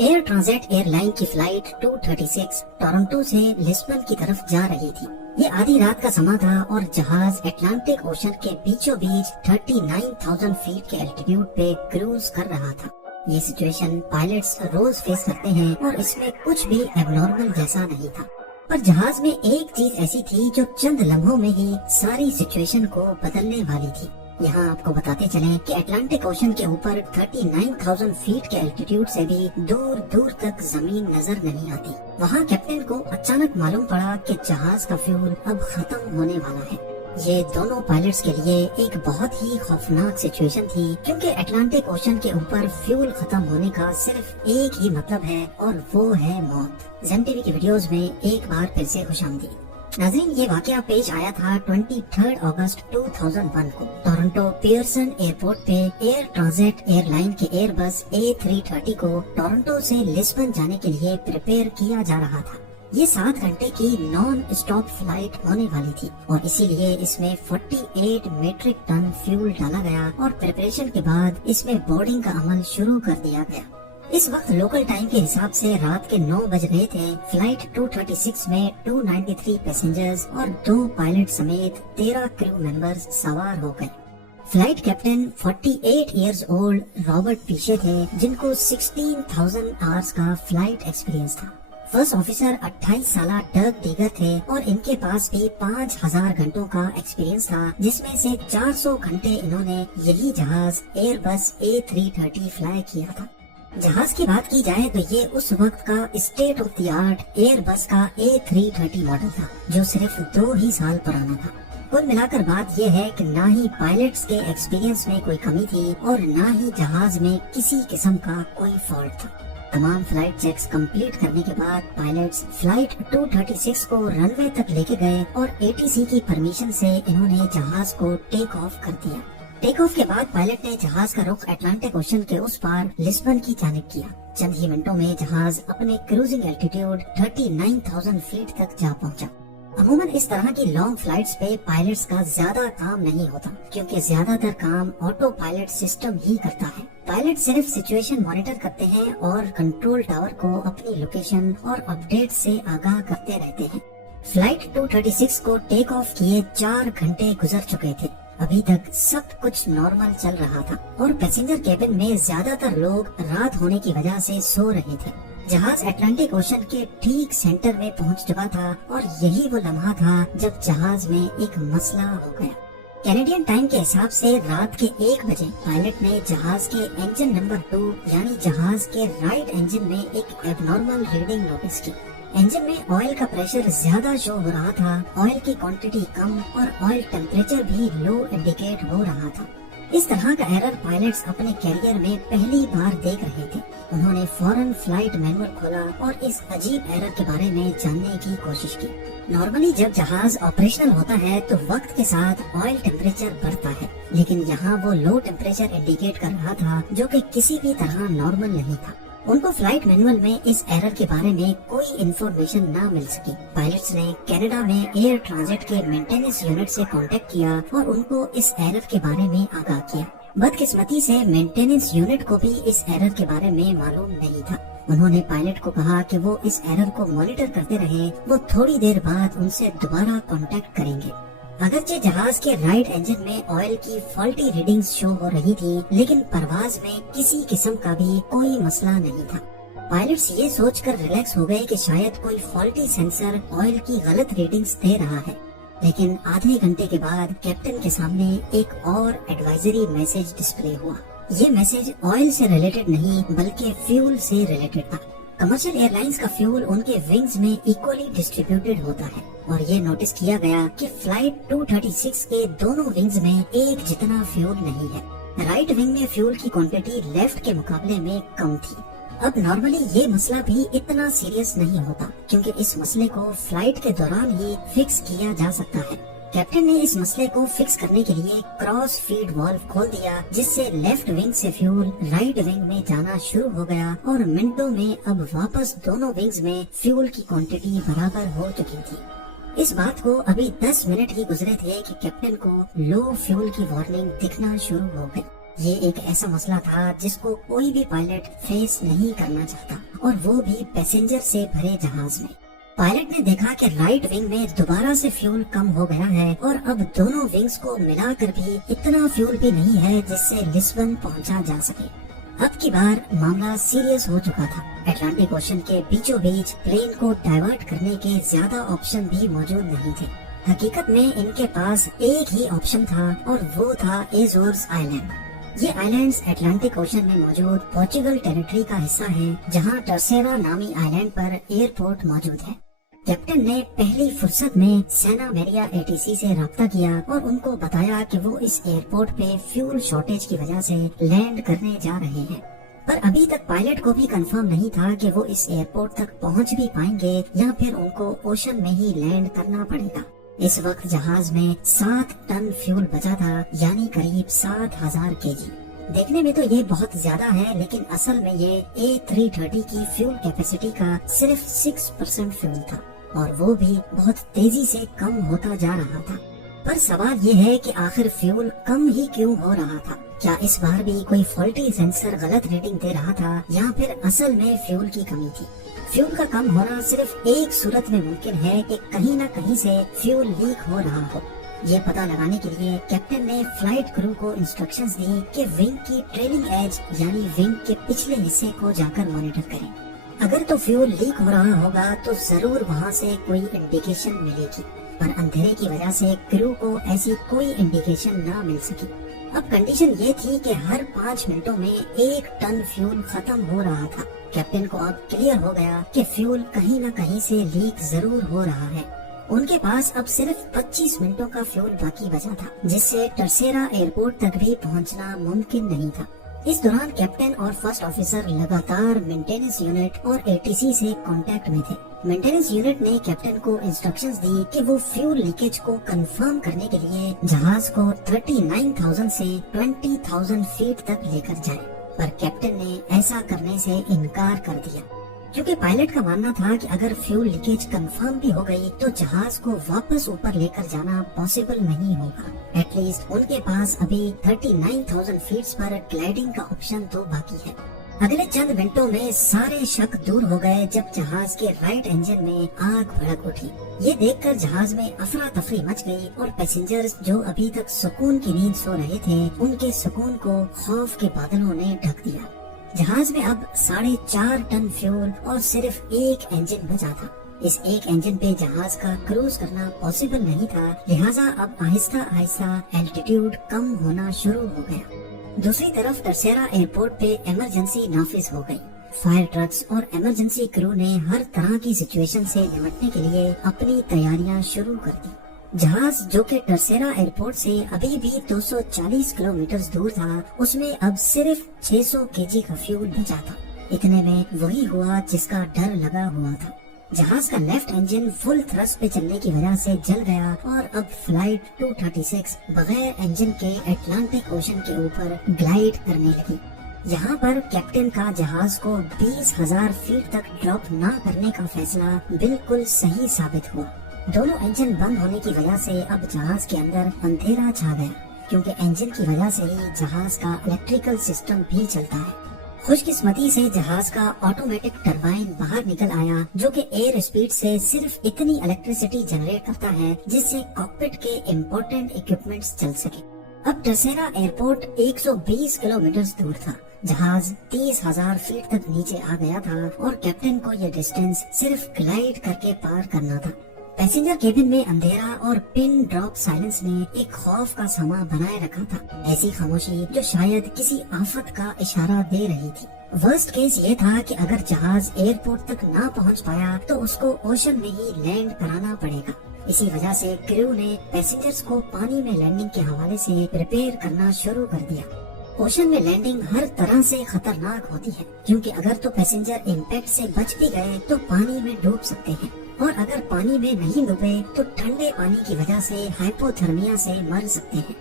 Air transit airline की flight 236 Toronto से Lisbon की तरफ जा रही थी। ये आधी रात का समय था और जहाज अटलांटिक ओशन के बीचों बीच 39,000 फीट के एल्टीट्यूड पे क्रूज कर रहा था। ये सिचुएशन पायलट्स रोज फेस करते हैं और इसमें कुछ भी एबनॉर्मल जैसा नहीं था। पर जहाज में एक चीज ऐसी थी जो चंद लम्हों में ही सारी सिचुएशन को बदलने वाली थी। यहाँ आपको बताते चलें कि अटलांटिक ओशन के ऊपर 39,000 फीट के एल्टीट्यूड से भी दूर दूर तक जमीन नजर नहीं आती। वहाँ कैप्टन को अचानक मालूम पड़ा कि जहाज का फ्यूल अब खत्म होने वाला है। ये दोनों पायलट्स के लिए एक बहुत ही खौफनाक सिचुएशन थी, क्योंकि अटलांटिक ओशन के ऊपर फ्यूल खत्म होने का सिर्फ एक ही मतलब है और वो है मौत। ज़ेम टीवी की वीडियोस में एक बार फिर से खुशामदीद। नाज़रीन, ये वाकया पेश आया था 23 अगस्त 2001 को टोरंटो पियर्सन एयरपोर्ट पे एयर ट्रांजिट एयरलाइन के एयरबस A330 को टोरंटो से लिस्बन जाने के लिए प्रिपेयर किया जा रहा था। ये 7 घंटे की नॉन स्टॉप फ्लाइट होने वाली थी और इसीलिए इसमें 48 मीट्रिक टन फ्यूल डाला गया और प्रिपरेशन के बाद इसमें बोर्डिंग का अमल शुरू कर दिया गया। इस वक्त लोकल टाइम के हिसाब से रात के 9 बज रहे थे। फ्लाइट 236 में 293 पैसेंजर्स और 2 पायलट समेत 13 क्रू मेंबर्स सवार हो गए। Flight captain 48 years old Robert पीछे थे, जिनको 16,000 आवर्स का फ्लाइट एक्सपीरियंस था। फर्स्ट ऑफिसर 28 साल डग डीगर थे और इनके पास भी 5,000 घंटों का एक्सपीरियंस था, जिसमें से 400 घंटे इन्होंने यही जहाज एयरबस A330 फ्लाई किया था। जहाज की बात की जाए तो ये उस वक्त का state of the art Airbus का A330 मॉडल था, जो सिर्फ 2 ही साल पुराना था। कुल मिलाकर बात यह है कि ना ही पायलट्स के एक्सपीरियंस में कोई कमी थी और ना ही जहाज में किसी किस्म का कोई फॉल्ट था। तमाम फ्लाइट चेक्स कंप्लीट करने के बाद पायलट्स फ्लाइट 236 को रनवे तक लेके गए और ATC की परमिशन से इन्होंने जहाज को टेक ऑफ कर दिया। टेक ऑफ के बाद पायलट ने जहाज का रुख अटलांटिक ओशन के उस पार लिस्बन की जानिब किया। चंद ही मिनटों में जहाज अपने क्रूजिंग एल्टीट्यूड 39,000 फीट तक जा पहुंचा। अमूमन इस तरह की लॉन्ग फ्लाइट्स पे पायलट्स का ज्यादा काम नहीं होता, क्योंकि ज्यादातर काम ऑटो पायलट सिस्टम ही करता है। पायलट सिर्फ सिचुएशन मॉनिटर करते हैं और कंट्रोल टावर को अपनी लोकेशन और अपडेट से आगाह करते रहते हैं। फ्लाइट 236 को टेक ऑफ किए 4 घंटे गुजर चुके थे। अभी तक सब कुछ नॉर्मल चल रहा था और पैसेंजर केबिन में ज्यादातर लोग रात होने की वजह से सो रहे थे। जहाज अटलांटिक ओशन के ठीक सेंटर में पहुंच चुका था और यही वो लम्हा था जब जहाज में एक मसला हो गया। कैनेडियन टाइम के हिसाब से रात के 1 बजे पायलट ने जहाज के इंजन नंबर 2 यानी जहाज के राइट इंजन में एक एबनॉर्मल रीडिंग नोटिस की। इंजन में ऑयल का प्रेशर ज्यादा शो हो रहा था, ऑयल की क्वांटिटी कम और ऑयल टेम्परेचर भी लो इंडिकेट हो रहा था। इस तरह का एरर पायलट्स अपने कैरियर में पहली बार देख रहे थे। उन्होंने फौरन फ्लाइट मैनुअल खोला और इस अजीब एरर के बारे में जानने की कोशिश की। नॉर्मली जब जहाज ऑपरेशनल होता है तो वक्त के साथ ऑयल टेम्परेचर बढ़ता है, लेकिन यहाँ वो लो टेम्परेचर इंडिकेट कर रहा था, जो कि किसी भी तरह नॉर्मल नहीं था। उनको फ्लाइट मैनुअल में इस एरर के बारे में कोई इन्फॉर्मेशन ना मिल सकी। पायलट्स ने कनाडा में एयर ट्रांजिट के मेंटेनेंस यूनिट से कांटेक्ट किया और उनको इस एरर के बारे में आगाह किया। बदकिस्मती से मेंटेनेंस यूनिट को भी इस एरर के बारे में मालूम नहीं था। उन्होंने पायलट को कहा कि वो इस एरर को मॉनिटर करते रहे, वो थोड़ी देर बाद उनसे दोबारा कांटेक्ट करेंगे। अगरचे जहाज के राइट इंजन में ऑयल की फॉल्टी रीडिंग्स शो हो रही थी, लेकिन परवाज में किसी किस्म का भी कोई मसला नहीं था। पायलट्स ये सोचकर रिलैक्स हो गए कि शायद कोई फॉल्टी सेंसर ऑयल की गलत रीडिंग्स दे रहा है। लेकिन आधे घंटे के बाद कैप्टन के सामने एक और एडवाइजरी मैसेज डिस्प्ले हुआ। ये मैसेज ऑयल से रिलेटेड नहीं बल्कि फ्यूल से रिलेटेड था। कमर्शियल एयरलाइंस का फ्यूल उनके विंग्स में इक्वली डिस्ट्रीब्यूटेड होता है और ये नोटिस किया गया कि फ्लाइट 236 के दोनों विंग्स में एक जितना फ्यूल नहीं है। राइट विंग में फ्यूल की क्वांटिटी लेफ्ट के मुकाबले में कम थी। अब नॉर्मली ये मसला भी इतना सीरियस नहीं होता, क्योंकि इस मसले को फ्लाइट के दौरान ही फिक्स किया जा सकता है। कैप्टन ने इस मसले को फिक्स करने के लिए क्रॉस फीड वाल्व खोल दिया, जिससे लेफ्ट विंग से फ्यूल राइट विंग में जाना शुरू हो गया और मिनटों में अब वापस दोनों विंग्स में फ्यूल की क्वांटिटी बराबर हो चुकी थी। इस बात को अभी 10 मिनट ही गुजरे थे कि कैप्टन को लो फ्यूल की वार्निंग दिखना शुरू हो गई। ये एक ऐसा मसला था जिसको कोई भी पायलट फेस नहीं करना चाहता। और वो भी पैसेंजर से भरे जहाज में। पायलट ने देखा कि राइट विंग में दोबारा से फ्यूल कम हो गया है और अब दोनों विंग्स को मिलाकर भी इतना फ्यूल भी नहीं है जिससे लिस्बन पहुंचा जा सके। अब की बार मामला सीरियस हो चुका था। अटलांटिक ओशन के बीचों बीच प्लेन को डाइवर्ट करने के ज्यादा ऑप्शन भी मौजूद नहीं थे। हकीकत में इनके पास एक ही ऑप्शन था और वो था एज़ोर्स आइलैंड। ये आइलैंड्स अटलांटिक ओशन में मौजूद पोर्चुगल टेरिटरी का हिस्सा है, जहाँ टर्सेरा नामी आइलैंड पर एयरपोर्ट मौजूद है। कैप्टन ने पहली फुर्सत में सेना मेरिया एटीसी से राब्ता किया और उनको बताया कि वो इस एयरपोर्ट पे फ्यूल शॉर्टेज की वजह से लैंड करने जा रहे हैं, पर अभी तक पायलट को भी कंफर्म नहीं था कि वो इस एयरपोर्ट तक पहुंच भी पाएंगे या फिर उनको ओशन में ही लैंड करना पड़ेगा। इस वक्त जहाज में 7 टन फ्यूल बचा था, यानी करीब 7000 केजी। देखने में तो ये बहुत ज्यादा है, लेकिन असल में ये A330 की फ्यूल कैपेसिटी का सिर्फ 6% फ्यूल था और वो भी बहुत तेजी से कम होता जा रहा था। पर सवाल ये है कि आखिर फ्यूल कम ही क्यों हो रहा था? क्या इस बार भी कोई फॉल्टी सेंसर गलत रीडिंग दे रहा था या फिर असल में फ्यूल की कमी थी? फ्यूल का कम होना सिर्फ एक सूरत में मुमकिन है कि कहीं न कहीं से फ्यूल लीक हो रहा हो। ये पता लगाने के लिए कैप्टन ने फ्लाइट क्रू को इंस्ट्रक्शंस दी कि विंग की ट्रेलिंग एज यानी विंग के पिछले हिस्से को जाकर मॉनिटर करें। अगर तो फ्यूल लीक हो रहा होगा तो जरूर वहाँ से कोई इंडिकेशन मिलेगी, पर अंधेरे की वजह से क्रू को ऐसी कोई इंडिकेशन न मिल सकी। अब कंडीशन ये थी कि हर 5 मिनटों में 1 टन फ्यूल खत्म हो रहा था। कैप्टन को अब क्लियर हो गया कि फ्यूल कहीं न कहीं से लीक जरूर हो रहा है। उनके पास अब सिर्फ 25 मिनटों का फ्यूल बाकी बचा था, जिससे टर्सेरा एयरपोर्ट तक भी पहुंचना मुमकिन नहीं था। इस दौरान कैप्टन और फर्स्ट ऑफिसर लगातार मेंटेनेंस यूनिट और एटीसी से कांटेक्ट में थे। मेंटेनेंस यूनिट ने कैप्टन को इंस्ट्रक्शंस दी कि वो फ्यूल लीकेज को कंफर्म करने के लिए जहाज को 39,000 से 20,000 फीट तक लेकर जाए, पर कैप्टन ने ऐसा करने से इनकार कर दिया, क्योंकि पायलट का मानना था कि अगर फ्यूल लीकेज कंफर्म भी हो गई तो जहाज को वापस ऊपर लेकर जाना पॉसिबल नहीं होगा। एटलीस्ट उनके पास अभी 39,000 फीट पर ग्लाइडिंग का ऑप्शन तो बाकी है। अगले चंद मिनटों में सारे शक दूर हो गए जब जहाज के राइट इंजन में आग भड़क उठी। ये देखकर जहाज में अफरा तफरी मच गई और पैसेंजर्स जो अभी तक सुकून की नींद सो रहे थे, उनके सुकून को खौफ के बादलों ने ढक दिया। जहाज में अब 4.5 टन फ्यूल और सिर्फ एक इंजन बचा था। इस एक इंजन पे जहाज का क्रूज करना पॉसिबल नहीं था, लिहाजा अब आहिस्ता आहिस्ता एल्टीट्यूड कम होना शुरू हो गया। दूसरी तरफ टर्सेरा एयरपोर्ट पे इमरजेंसी नाफिज हो गई। फायर ट्रक्स और इमरजेंसी क्रू ने हर तरह की सिचुएशन से निपटने के लिए अपनी तैयारियां शुरू कर दी। जहाज जो कि टर्सेरा एयरपोर्ट से अभी भी 240 किलोमीटर दूर था, उसमें अब सिर्फ 600 केजी का फ्यूल बचा था। इतने में वही हुआ जिसका डर लगा हुआ था। जहाज का लेफ्ट इंजन फुल थ्रस्ट पे चलने की वजह से जल गया और अब फ्लाइट 236 बगैर इंजन के अटलांटिक ओशन के ऊपर ग्लाइड करने लगी। यहाँ पर कैप्टन का जहाज को 20,000 फीट तक ड्रॉप न करने का फैसला बिल्कुल सही साबित हुआ। दोनों इंजन बंद होने की वजह से अब जहाज के अंदर अंधेरा छा गया, क्योंकि इंजन की वजह से ही जहाज का इलेक्ट्रिकल सिस्टम भी चलता है। खुशकिस्मती से जहाज का ऑटोमेटिक टरबाइन बाहर निकल आया, जो कि एयर स्पीड से सिर्फ इतनी इलेक्ट्रिसिटी जनरेट करता है जिससे कॉकपिट के इम्पोर्टेंट इक्विपमेंट्स चल सके। अब टर्सेरा एयरपोर्ट 120 किलोमीटर दूर था। जहाज 30,000 फीट तक नीचे आ गया था और कैप्टन को यह डिस्टेंस सिर्फ ग्लाइड करके पार करना था। पैसेंजर केबिन में अंधेरा और पिन ड्रॉप साइलेंस ने एक खौफ का समा बनाए रखा था, ऐसी खामोशी जो शायद किसी आफत का इशारा दे रही थी। वर्स्ट केस ये था कि अगर जहाज एयरपोर्ट तक ना पहुंच पाया तो उसको ओशन में ही लैंड कराना पड़ेगा। इसी वजह से क्रू ने पैसेंजर्स को पानी में लैंडिंग के हवाले से प्रिपेयर करना शुरू कर दिया। ओशन में लैंडिंग हर तरह से खतरनाक होती है, क्योंकि अगर तो पैसेंजर इम्पैक्ट से बच भी गए तो पानी में डूब सकते हैं, और अगर पानी में नहीं डूबे तो ठंडे पानी की वजह से हाइपोथर्मिया से मर सकते हैं।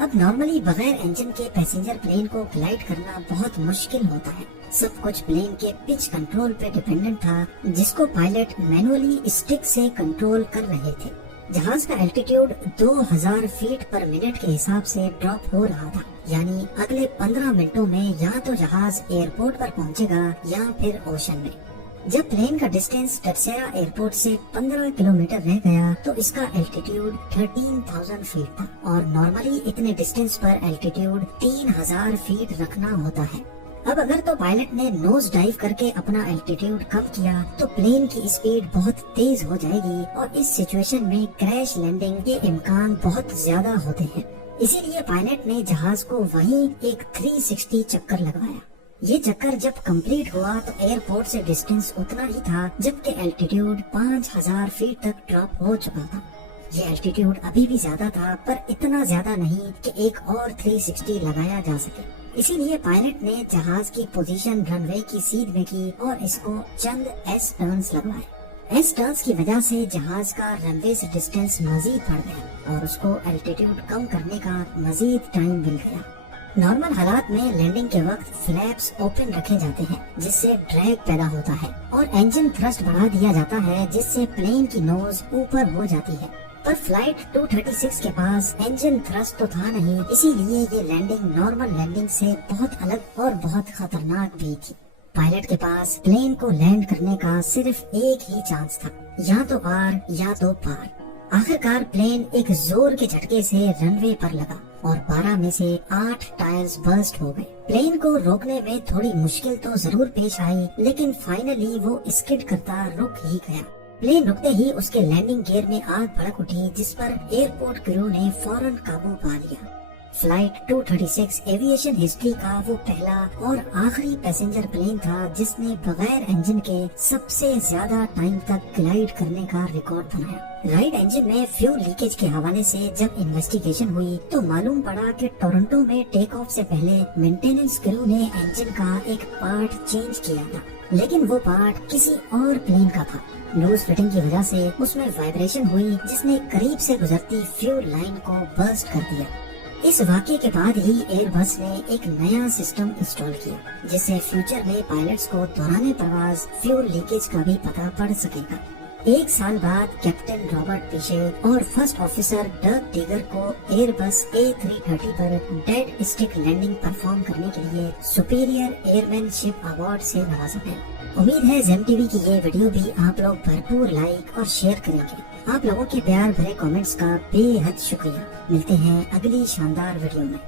अब नॉर्मली बगैर इंजन के पैसेंजर प्लेन को ग्लाइड करना बहुत मुश्किल होता है। सब कुछ प्लेन के पिच कंट्रोल पे डिपेंडेंट था, जिसको पायलट मैनुअली स्टिक से कंट्रोल कर रहे थे। جہاز کا الٹیٹیوڈ 2000 فیٹ پر منٹ کے حساب سے ڈراپ ہو رہا تھا، یعنی اگلے 15 منٹوں میں یا تو جہاز ایئرپورٹ پر پہنچے گا یا پھر اوشن میں۔ جب پلین کا ڈسٹینس ٹرسیرا ایئرپورٹ سے 15 کلومیٹر رہ گیا تو اس کا الٹیٹیوڈ 13,000 فیٹ تھا، اور نارملی اتنے ڈسٹینس پر الٹیٹیوڈ 3000 فیٹ رکھنا ہوتا ہے۔ اب اگر تو پائلٹ نے نوز ڈائیو کر کے اپنا الٹیٹیوڈ کم کیا تو پلین کی اسپیڈ بہت تیز ہو جائے گی، اور اس سچویشن میں کریش لینڈنگ کے امکان بہت زیادہ ہوتے ہیں۔ اسی لیے پائلٹ نے جہاز کو وہیں ایک 360 چکر لگوایا۔ یہ چکر جب کمپلیٹ ہوا تو ایئرپورٹ سے ڈسٹینس اتنا ہی تھا جبکہ الٹیٹیوڈ 5000 فیٹ تک ڈراپ ہو چکا تھا۔ یہ الٹیٹیوڈ ابھی بھی زیادہ تھا، پر اتنا زیادہ نہیں کہ ایک اور 360 لگایا جا سکے۔ اسی لیے پائلٹ نے جہاز کی پوزیشن رن وے کی سیدھ میں کی اور اس کو چند ایس ٹرنز لگوائے۔ ایس ٹرنز کی وجہ سے جہاز کا رن وے سے ڈسٹینس مزید بڑھ گیا اور اس کو الٹیٹیوڈ کم کرنے کا مزید ٹائم مل گیا۔ نارمل حالات میں لینڈنگ کے وقت فلیپس اوپن رکھے جاتے ہیں جس سے ڈریگ پیدا ہوتا ہے، اور انجن تھرسٹ بڑھا دیا جاتا ہے جس سے پلین کی نوز اوپر ہو جاتی ہے۔ پر فلائٹ 236 کے پاس انجن تھرسٹ تو تھا نہیں، اسی لیے یہ لینڈنگ نارمل لینڈنگ سے بہت الگ اور بہت خطرناک بھی تھی۔ پائلٹ کے پاس پلین کو لینڈ کرنے کا صرف ایک ہی چانس تھا، یا تو آر یا تو پار۔ آخرکار پلین ایک زور کے جھٹکے سے رن وے پر لگا اور 12 میں سے 8 ٹائرز برسٹ ہو گئے۔ پلین کو روکنے میں تھوڑی مشکل تو ضرور پیش آئی، لیکن فائنلی وہ اسکڈ کرتا رک ہی گیا۔ پلین رکتے ہی اس کے لینڈنگ گیئر میں آگ بھڑک اٹھی، جس پر ایئرپورٹ کرو نے فوراً قابو پا لیا۔ فلائٹ 236 ایویشن ہسٹری کا وہ پہلا اور آخری پیسنجر پلین تھا جس نے بغیر انجن کے سب سے زیادہ ٹائم تک گلائیڈ کرنے کا ریکارڈ بنایا۔ رائٹ انجن میں فیول لیکیج کے حوالے سے جب انویسٹیگیشن ہوئی تو معلوم پڑا کہ ٹورنٹو میں ٹیک آف سے پہلے مینٹیننس کرو نے انجن کا ایک پارٹ چینج کیا تھا، لیکن وہ پارٹ کسی اور پلین کا تھا۔ لوز فٹنگ کی وجہ سے اس میں وائبریشن ہوئی جس نے قریب سے گزرتی فیول لائن کو برسٹ کر دیا۔ اس واقعے کے بعد ہی ایئر بس نے ایک نیا سسٹم انسٹال کیا جس سے فیوچر میں پائلٹس کو دوران پرواز فیول لیکیج کا بھی پتہ پڑ سکے گا۔ 1 سال بعد کیپٹن رابرٹ پیشے اور فرسٹ آفیسر ڈگ ٹیگر کو ایئر بس A330 پر ڈیڈ اسٹک لینڈنگ پرفارم کرنے کے لیے سپیریئر ایئرمین شپ ایوارڈ سے نوازا گیا۔ امید ہے زیم ٹی وی کی یہ ویڈیو بھی آپ لوگ بھرپور لائک اور شیئر کریں گے۔ آپ لوگوں کے پیار بھرے کامنٹس کا بے حد شکریہ۔ ملتے ہیں اگلی شاندار ویڈیو میں۔